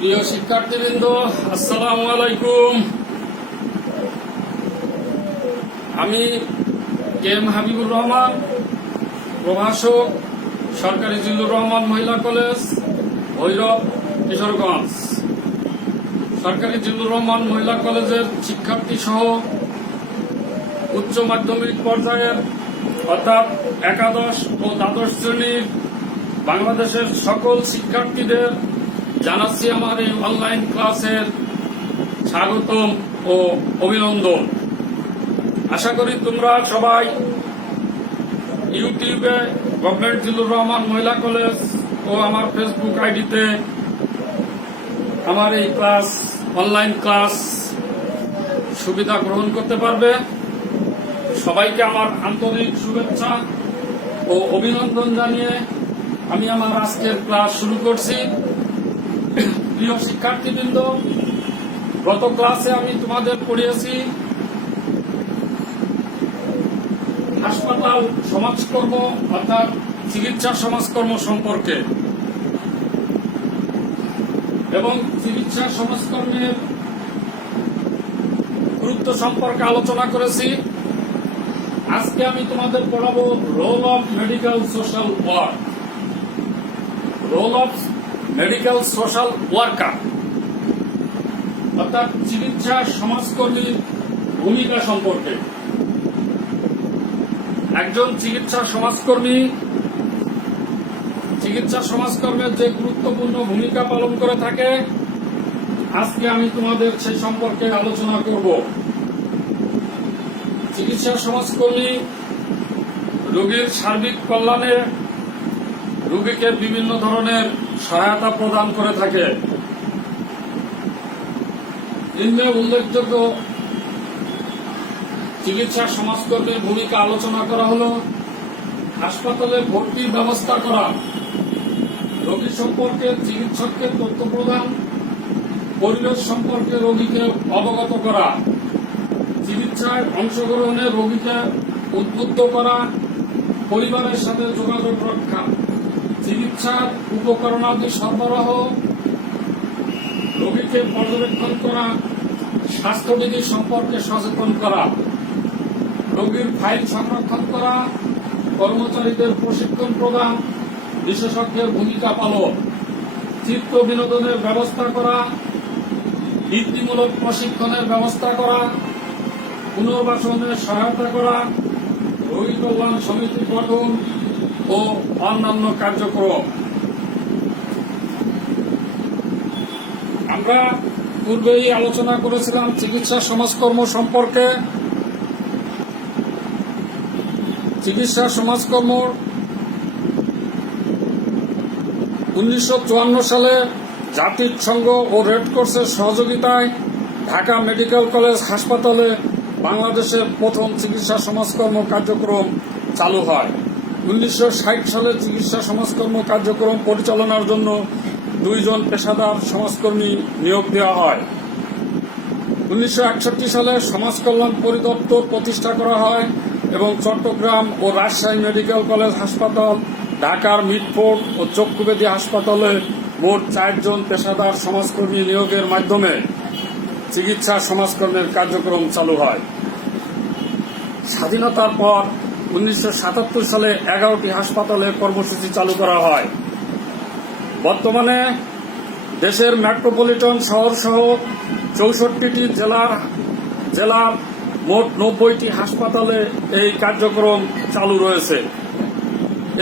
প্রিয় শিক্ষার্থীবৃন্দ, আসসালামু আলাইকুম। আমি কে এম হাবিবুর রহমান, প্রভাষক, সরকারি জিল্লুর রহমান মহিলা কলেজ, ভৈরব, কিশোরগঞ্জ। সরকারি জিল্লুর রহমান মহিলা কলেজের শিক্ষার্থী সহ উচ্চ মাধ্যমিক পর্যায়ের অর্থাৎ একাদশ ও দ্বাদশ শ্রেণীর বাংলাদেশের সকল শিক্ষার্থীদের জানাচ্ছি আমার এই অনলাইন ক্লাসের স্বাগতম ও অভিনন্দন। আশা করি তোমরা সবাই ইউটিউবে গভর্নমেন্ট জিল্লুর রহমান মহিলা কলেজ ও আমার ফেসবুক আইডিতে আমার এই অনলাইন ক্লাস সুবিধা গ্রহণ করতে পারবে। সবাইকে আমার আন্তরিক শুভেচ্ছা ও অভিনন্দন জানিয়ে আমি আমার আজকের ক্লাস শুরু করছি। প্রিয় শিক্ষার্থীবৃন্দ, গত ক্লাসে আমি তোমাদের পড়িয়েছি হাসপাতাল সমাজকর্ম অর্থাৎ চিকিৎসা সমাজকর্ম সম্পর্কে এবং চিকিৎসা সমাজকর্মের গুরুত্ব সম্পর্কে আলোচনা করেছি। আজকে আমি তোমাদের পড়াবো role of medical social work, role of medical social worker অর্থাৎ চিকিৎসা সমাজকর্মীর ভূমিকা সম্পর্কে। একজন চিকিৎসা সমাজকর্মের যে গুরুত্বপূর্ণ ভূমিকা পালন করে থাকে, আজকে আমি তোমাদের সেই সম্পর্কে আলোচনা করব। চিকিৎসা সমাজকর্মী রোগীর সার্বিক কল্যাণে রোগীকে বিভিন্ন ধরনের সহায়তা প্রদান করে থাকে। নিম্নে উল্লেখযোগ্য চিকিৎসা সমাজকর্মীর ভূমিকা আলোচনা করা হল: হাসপাতালে ভর্তির ব্যবস্থা করা, রোগী সম্পর্কে চিকিৎসককে তথ্য প্রদান, পরিবেশ সম্পর্কে রোগীকে অবগত করা, চিকিৎসায় অংশগ্রহণে রোগীকে উদ্বুদ্ধ করা, পরিবারের সাথে যোগাযোগ রক্ষা, চিকিৎসার উপকরণাদি সরবরাহ, রোগীকে পর্যবেক্ষণ করা, স্বাস্থ্যবিধি সম্পর্কে সচেতন করা, রোগীর ফাইল সংরক্ষণ করা, কর্মচারীদের প্রশিক্ষণ প্রদান, বিশেষজ্ঞের ভূমিকা পালন, চিত্ত বিনোদনের ব্যবস্থা করা, বৃত্তিমূলক প্রশিক্ষণের ব্যবস্থা করা, পুনর্বাসনের সহায়তা করা, রোগী কল্যাণ সমিতি গঠন ও অন্যান্য কার্যক্রম। আমরা পূর্বেই আলোচনা করেছিলাম চিকিৎসা সমাজকর্ম সম্পর্কে। চিকিৎসা সমাজকর্ম 1954 সালে জাতিসংঘ ও রেড ক্রসের সহযোগিতায় ঢাকা মেডিকেল কলেজ হাসপাতালে বাংলাদেশের প্রথম চিকিৎসা সমাজকর্ম কার্যক্রম চালু হয়। 1960 সালে চিকিৎসা সমাজকর্ম কার্যক্রম পরিচালনার জন্য 2 জন পেশাদার সমাজকর্মী নিয়োগ দেওয়া হয়। 1961 সালে সমাজ কল্যাণ পরিদপ্তর প্রতিষ্ঠা করা হয় এবং চট্টগ্রাম ও রাজশাহী মেডিকেল কলেজ হাসপাতাল, ঢাকার মিটফোর্ড ও চক্ষুবেদী হাসপাতালে মোট 4 জন পেশাদার সমাজকর্মী নিয়োগের মাধ্যমে চিকিৎসা সমাজকর্মের কার্যক্রম চালু হয়। স্বাধীনতার পর 1977 সালে 11টি হাসপাতালে কর্মসূচি চালু করা হয়। বর্তমানে দেশের মেট্রোপলিটন শহর সহ 64টি জেলার মোট 90টি হাসপাতালে এই কার্যক্রম চালু রয়েছে।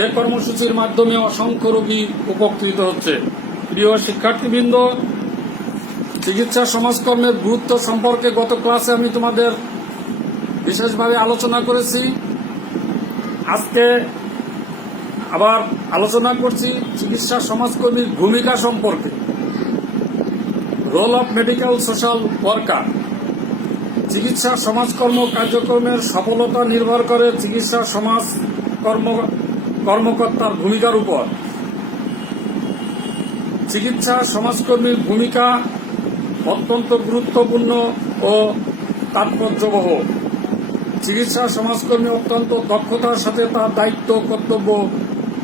এই কর্মসূচির মাধ্যমে অসংখ্য রোগী উপকৃত হচ্ছে। প্রিয় শিক্ষার্থীবৃন্দ, চিকিৎসা সমাজকর্মের গুরুত্ব সম্পর্কে গত ক্লাসে আমি তোমাদের বিশেষভাবে আলোচনা করেছি। আজকে আবার আলোচনা করছি চিকিৎসা সমাজকর্মীর ভূমিকা সম্পর্কে। Role of medical social worker. চিকিৎসা সমাজকর্ম কার্যক্রমের সফলতা নির্ভর করে চিকিৎসা সমাজ কর্মকর্তার ভূমিকার উপর। চিকিৎসা সমাজকর্মীর ভূমিকা অত্যন্ত গুরুত্বপূর্ণ ও তাৎপর্যবহ। চিকিৎসা সমাজকর্মী অত্যন্ত দক্ষতার সাথে তার দায়িত্ব কর্তব্য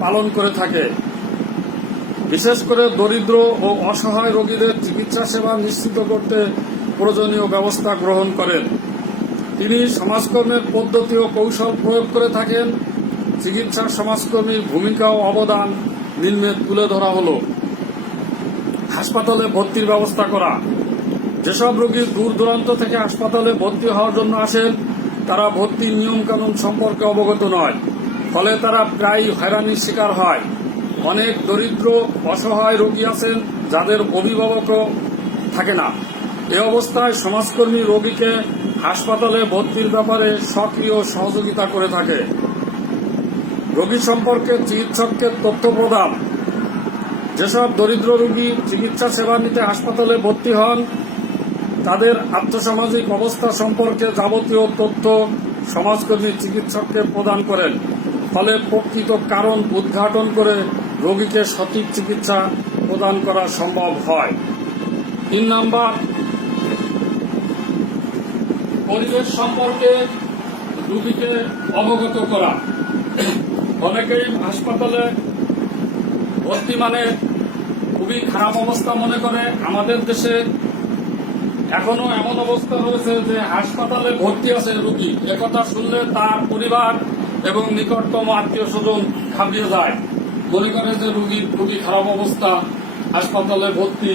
পালন করে থাকে। বিশেষ করে দরিদ্র ও অসহায় রোগীদের চিকিৎসা সেবা নিশ্চিত করতে প্রয়োজনীয় ব্যবস্থা গ্রহণ করেন। তিনি সমাজকর্মের পদ্ধতি ও কৌশল প্রয়োগ করে থাকেন। চিকিৎসা সমাজকর্মীর ভূমিকা ও অবদান নিম্নে তুলে ধরা হলো। হাসপাতালে ভর্তির ব্যবস্থা করা। যেসব রোগী দূর দূরান্ত থেকে হাসপাতালে ভর্তি হওয়ার জন্য আসেন, তারা ভর্তির নিয়মকানুন সম্পর্কে অবগত নয়। ফলে তারা প্রায় হয়রানির শিকার হয়। অনেক দরিদ্র অসহায় রোগী আছেন যাদের অভিভাবকও থাকে না। এ অবস্থায় সমাজকর্মী রোগীকে হাসপাতালে ভর্তির ব্যাপারে সক্রিয় সহযোগিতা করে থাকে। রোগী সম্পর্কে চিকিৎসককে তথ্য প্রদান। যেসব দরিদ্র রোগী চিকিৎসা সেবা নিতে হাসপাতালে ভর্তি হন, তাদের আর্থসামাজিক অবস্থা সম্পর্কে যাবতীয় তথ্য সমাজকর্মী চিকিৎসককে প্রদান করেন। ফলে প্রকৃত কারণ উদ্ঘাটন করে রোগীকে সঠিক চিকিৎসা প্রদান করা সম্ভব হয়। 3 নাম্বার, পরিবেশ সম্পর্কে রোগীকে অবগত করা। অনেকেই হাসপাতালে ভর্তি মানে খুবই খারাপ অবস্থা মনে করে। আমাদের দেশে এখনো এমন অবস্থা রয়েছে যে হাসপাতালে ভর্তি আছে রোগী, একথা শুনলে তার পরিবার এবং নিকটতম আত্মীয় স্বজন ঘাবড়িয়ে যায়, মনে করে যে রোগীর খুবই খারাপ অবস্থা, হাসপাতালে ভর্তি।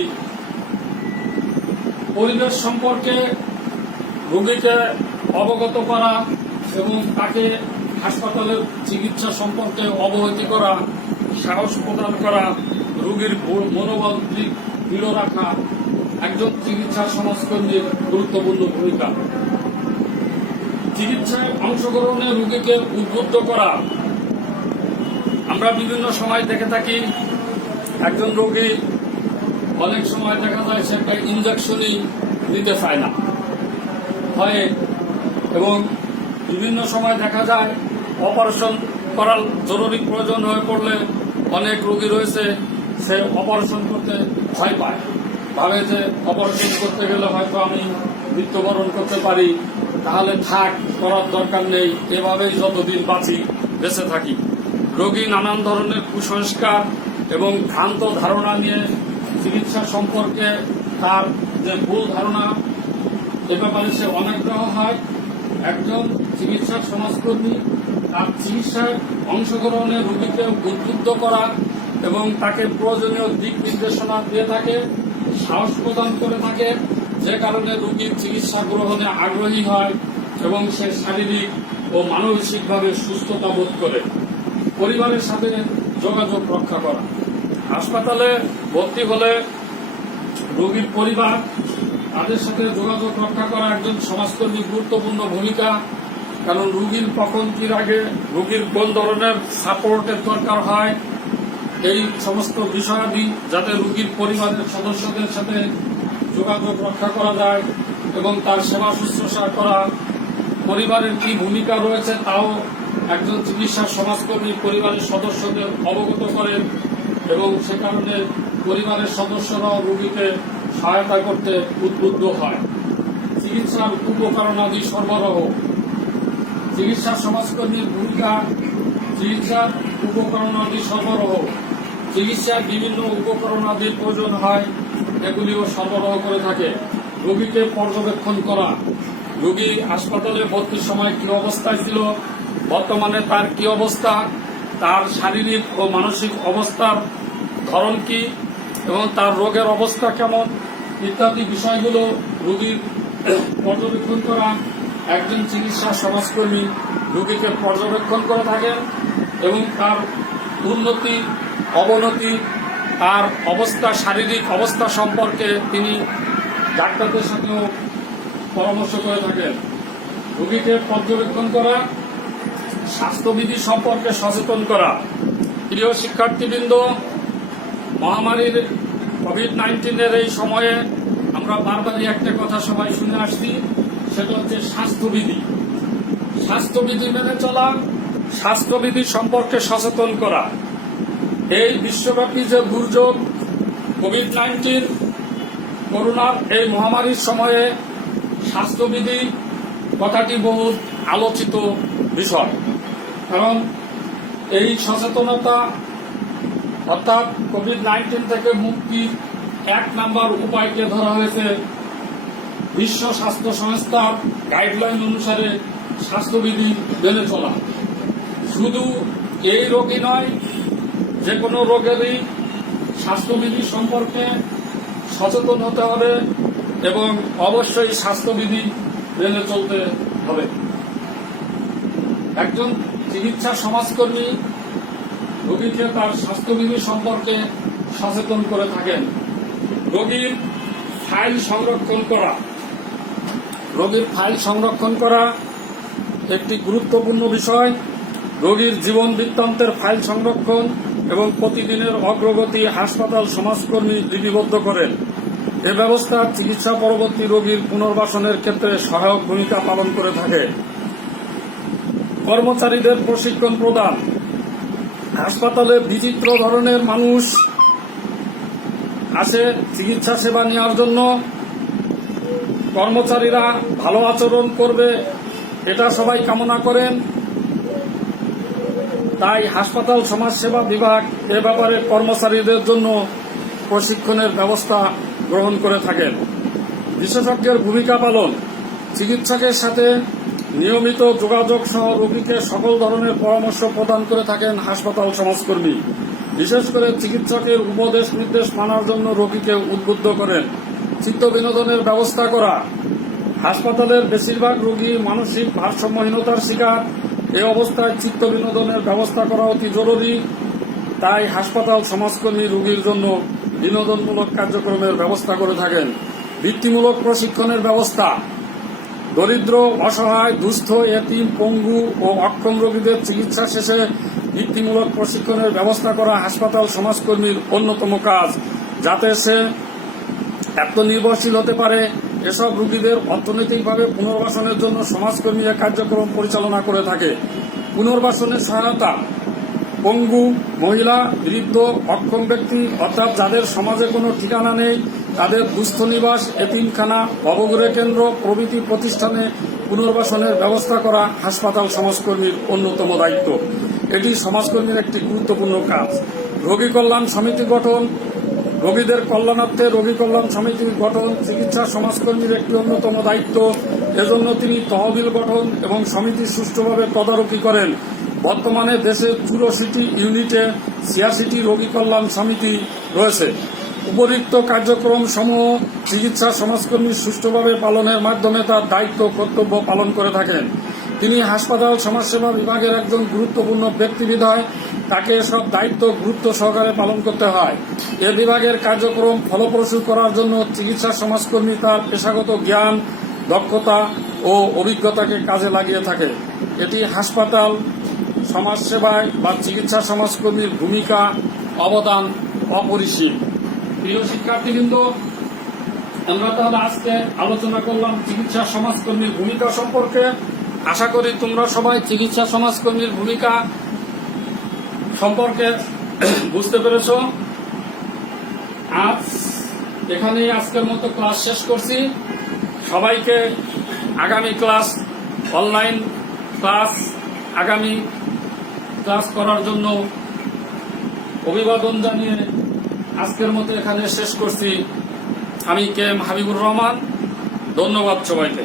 পরিবেশ সম্পর্কে রোগীকে অবগত করা এবং তাকে হাসপাতালের চিকিৎসা সম্পর্কে অবহিত করা, সাহস প্রদান করা, রোগীর মনোবল দৃঢ় রাখা একজন চিকিৎসা সমাজকর্মীর গুরুত্বপূর্ণ ভূমিকা। চিকিৎসায় অংশগ্রহণে রোগীকে উদ্বুদ্ধ করা। আমরা বিভিন্ন সময় দেখে থাকি একজন রোগী অনেক সময় দেখা যায় সে একটা ইনজেকশনই নিতে চায় না ভয়ে, এবং বিভিন্ন সময় দেখা যায় অপারেশন করার জরুরি প্রয়োজন হয়ে পড়লে অনেক রোগী রয়েছে সে অপারেশন করতে ভয় পায়, ভাবে যে অপারেশন করতে গেলে হয়তো আমি মৃত্যুবরণ করতে পারি, তাহলে থাক, করার দরকার নেই, এভাবেই যতদিন বাঁচি বেঁচে থাকি। রোগী নানান ধরনের কুসংস্কার এবং ভ্রান্ত ধারণা নিয়ে চিকিৎসা সম্পর্কে তার যে ভুল ধারণা, এ ব্যাপারে সে অনাগ্রহ হয়। একজন চিকিৎসা সমাজকর্মী তার চিকিৎসায় অংশগ্রহণে রোগীকে উদ্বুদ্ধ করা এবং তাকে প্রয়োজনীয় দিক নির্দেশনা দিয়ে থাকে, সাহস প্রদান করে থাকে, যে কারণে রোগীর চিকিৎসা গ্রহণে আগ্রহী হয় এবং সে শারীরিক ও মানসিকভাবে সুস্থতা বোধ করে। পরিবারের সাথে যোগাযোগ রক্ষা করা। হাসপাতালে ভর্তি হলে রোগীর পরিবার তাদের সাথে যোগাযোগ রক্ষা করা একজন সমাজকর্মীর গুরুত্বপূর্ণ ভূমিকা। কারণ রোগীর কখন কি আগে, রোগীর কোন ধরনের সাপোর্টের দরকার হয়, এই সমস্ত বিষয়াদি যাতে রোগীর পরিবারের সদস্যদের সাথে যোগাযোগ রক্ষা করা যায় এবং তার সেবা শুশ্রূষা করা। পরিবারের কি ভূমিকা রয়েছে তাও একজন চিকিৎসা সমাজকর্মী পরিবারের সদস্যদের অবগত করেন এবং সে কারণে পরিবারের সদস্যরাও রোগীকে সহায়তা করতে উদ্বুদ্ধ হয়। চিকিৎসার উপকরণাদি সরবরাহ। চিকিৎসা সমাজকর্মীর ভূমিকা চিকিৎসার উপকরণাদি সরবরাহ। চিকিৎসার বিভিন্ন উপকরণাদির প্রয়োজন হয়, এগুলিও সরবরাহ করে থাকে। রোগীকে পর্যবেক্ষণ করা। রোগী হাসপাতালে ভর্তির সময় কি অবস্থায় ছিল, বর্তমানে তার কি অবস্থা, তার শারীরিক ও মানসিক অবস্থার ধরন কি এবং তার রোগের অবস্থা কেমন ইত্যাদি বিষয়গুলো রোগীর পর্যবেক্ষণ করা। একজন চিকিৎসা সমাজকর্মী রোগীকে পর্যবেক্ষণ করে থাকেন এবং তার উন্নতি অবনতি, তার অবস্থা, শারীরিক অবস্থা সম্পর্কে তিনি ডাক্তারদের সাথেও পরামর্শ করে থাকেন। রোগীকে পর্যবেক্ষণ করা, স্বাস্থ্যবিধি সম্পর্কে সচেতন করা। প্রিয় শিক্ষার্থীবৃন্দ, মহামারীর কোভিড-19 এই সময়ে আমরা বারবারই একটা কথা সবাই শুনে আসছি, সেটা হচ্ছে স্বাস্থ্যবিধি। স্বাস্থ্যবিধি মেনে চলা, স্বাস্থ্যবিধি সম্পর্কে সচেতন করা। এই বিশ্বব্যাপী যে দুর্যোগ কোভিড-19 করোনার এই মহামারীর সময়ে স্বাস্থ্যবিধি কথাটি বহু আলোচিত বিষয়। কারণ এই সচেতনতা অর্থাৎ কোভিড-19 থেকে মুক্তির 1 নম্বর উপায়কে ধরা হয়েছে বিশ্ব স্বাস্থ্য সংস্থার গাইডলাইন অনুসারে স্বাস্থ্যবিধি মেনে চলা। শুধু এই রোগী নয়, যে কোনো রোগেরই স্বাস্থ্যবিধি সম্পর্কে সচেতন হতে হবে এবং অবশ্যই স্বাস্থ্যবিধি মেনে চলতে হবে। একজন চিকিৎসা সমাজকর্মী রোগীকে তার স্বাস্থ্যবিধি সম্পর্কে সচেতন করে থাকেন। রোগীর ফাইল সংরক্ষণ করা একটি গুরুত্বপূর্ণ বিষয়। রোগীর জীবন বৃত্তান্তের ফাইল সংরক্ষণ এবং প্রতিদিনের অগ্রগতি হাসপাতাল সমাজকর্মী লিপিবদ্ধ করেন। এ ব্যবস্থা চিকিৎসা পরবর্তী রোগীর পুনর্বাসনের ক্ষেত্রে সহায়ক ভূমিকা পালন করে থাকে। কর্মচারীদের প্রশিক্ষণ প্রদান। হাসপাতালে বিচিত্র ধরনের মানুষ আসে চিকিৎসা সেবা নেওয়ার জন্য। কর্মচারীরা ভালো আচরণ করবে এটা সবাই কামনা করেন। তাই হাসপাতাল সমাজসেবা বিভাগ এ ব্যাপারে কর্মচারীদের জন্য প্রশিক্ষণের ব্যবস্থা গ্রহণ করে থাকেন। বিশেষজ্ঞের ভূমিকা পালন। চিকিৎসকের সাথে নিয়মিত যোগাযোগ সহ রোগীকে সকল ধরনের পরামর্শ প্রদান করে থাকেন হাসপাতাল সমাজকর্মী। বিশেষ করে চিকিৎসকের উপদেশ নির্দেশ মানার জন্য রোগীকে উদ্বুদ্ধ করেন। চিত্ত বিনোদনের ব্যবস্থা করা। হাসপাতালের বেশিরভাগ রোগী মানসিক ভারসাম্যহীনতার শিকার। এই অবস্থায় চিত্ত বিনোদনের ব্যবস্থা করা অতি জরুরি। তাই হাসপাতাল সমাজকর্মী রোগীর জন্য বিনোদনমূলক কার্যক্রমের ব্যবস্থা করে থাকেন। বৃত্তিমূলক প্রশিক্ষণের ব্যবস্থা। দরিদ্র, অসহায়, দুস্থ, এতিম, পঙ্গু ও অক্ষম রোগীদের চিকিৎসা শেষে বৃত্তিমূলক প্রশিক্ষণের ব্যবস্থা করা হাসপাতাল সমাজকর্মীর অন্যতম কাজ, যাতে সে আত্মনির্ভরশীল হতে পারে। এসব রোগীদের অর্থনৈতিকভাবে পুনর্বাসনের জন্য সমাজকর্মী এক কার্যক্রম পরিচালনা করে থাকে। পুনর্বাসনের সহায়তা। পঙ্গু, মহিলা, বৃদ্ধ, অক্ষম ব্যক্তি অর্থাৎ যাদের সমাজে কোনো ঠিকানা নেই তাদের দুস্থ নিবাস, এতিমখানা, অবগড়ে কেন্দ্র প্রভৃতি প্রতিষ্ঠানে পুনর্বাসনের ব্যবস্থা করা হাসপাতাল সমাজকর্মীর অন্যতম দায়িত্ব। এটি সমাজকর্মীর একটি গুরুত্বপূর্ণ কাজ। রোগী কল্যাণ সমিতি গঠন। রোগীদের কল্যাণার্থে রোগী কল্যাণ সমিতির গঠন চিকিৎসা সমাজকর্মীর একটি অন্যতম দায়িত্ব। এজন্য তিনি তহবিল গঠন এবং সমিতি সুষ্ঠুভাবে তদারকি করেন। বর্তমানে দেশের 84টি ইউনিটে 86টি রোগী কল্যাণ সমিতি রয়েছে। উপরিক্ত কার্যক্রম সমূহ চিকিৎসা সমাজকর্মী সুষ্ঠুভাবে পালনের মাধ্যমে তার দায়িত্ব কর্তব্য পালন করে থাকেন। তিনি হাসপাতাল সমাজসেবা বিভাগের একজন গুরুত্বপূর্ণ ব্যক্তি বিধায় তাকে সব দায়িত্ব গুরুত্ব সহকারে পালন করতে হয়। এ বিভাগের কার্যক্রম ফলপ্রসূ করার জন্য চিকিৎসা সমাজকর্মী তার পেশাগত জ্ঞান, দক্ষতা ও অভিজ্ঞতাকে কাজে লাগিয়ে থাকে। এটি হাসপাতাল সমাজসেবায় বা চিকিৎসা সমাজকর্মীর ভূমিকা অবদান অপরিসীম। প্রিয় শিক্ষার্থীবৃন্দ, আমরা তাহলে আজকে আলোচনা করলাম চিকিৎসা সমাজকর্মীর ভূমিকা সম্পর্কে। আশা করি তোমরা সবাই চিকিৎসা সমাজকর্মীর ভূমিকা সম্পর্কে বুঝতে পেরেছ। আজ এখানেই আজকের মতো ক্লাস শেষ করছি। সবাইকে আগামী ক্লাস, অনলাইন ক্লাস, আগামী ক্লাস করার জন্য অভিবাদন জানিয়ে আজকের মতো এখানে শেষ করছি। আমি কে এম হাবিবুর রহমান। ধন্যবাদ সবাইকে।